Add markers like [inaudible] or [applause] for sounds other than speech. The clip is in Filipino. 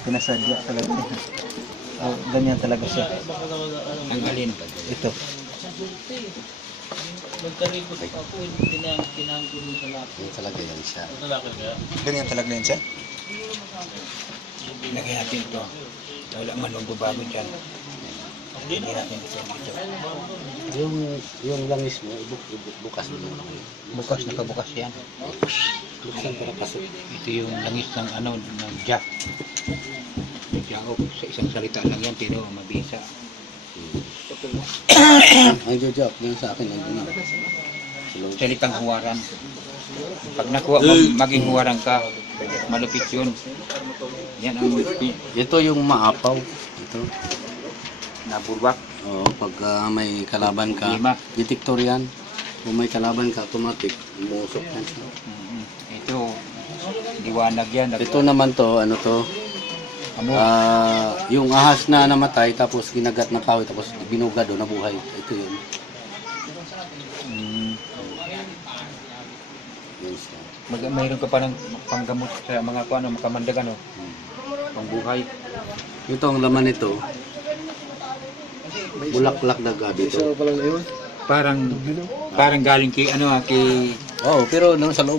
Pinasadya talaga niya. Oh, ganyan talaga siya. Ang alin. Ito. Nagkarikot ako, hindi kinang kinang ko dun sa lapo. Yung talaga yan siya. Lalaki kaya? Ganyan talaga yan siya. Lagay natin ito. Wala man magbabago dyan. Hindi natin ito dito. Yung, yung langis mo, ibuk, ibuk, bukas mo yung langis. Bukas, nakabukas yan. Buksan para pasok. Ito yung langis ng ano, ng jack. Jack sa isang salita lang yan, pero mabisa. [coughs] Ang jojob, yung sa akin, ang ano. Silong. Salitang huwaran. Pag nakuha mo, maging huwaran ka, malupit yun. Yan ang Ito yung maapaw. Ito. Naburbak. Oo, pag ah, may kalaban ka, Lima. detektor yan. Kung may kalaban ka, automatic, umusok yan siya. Mhm. Ito, liwanag yan. Nag- Ito naman to, ano to, Amo, ah, yung ahas na namatay, tapos ginagat na kahoy, tapos binugad o nabuhay. Ito yun. mm, siya. mag, mayroon ka pa ng panggamot sa mga kuano, makamandag ano, Hmm. pangbuhay. Ito ang laman nito. Bulaklak na gabi ito. Parang, parang galing kay, ano, ah, kay Oo, pero nung sa loob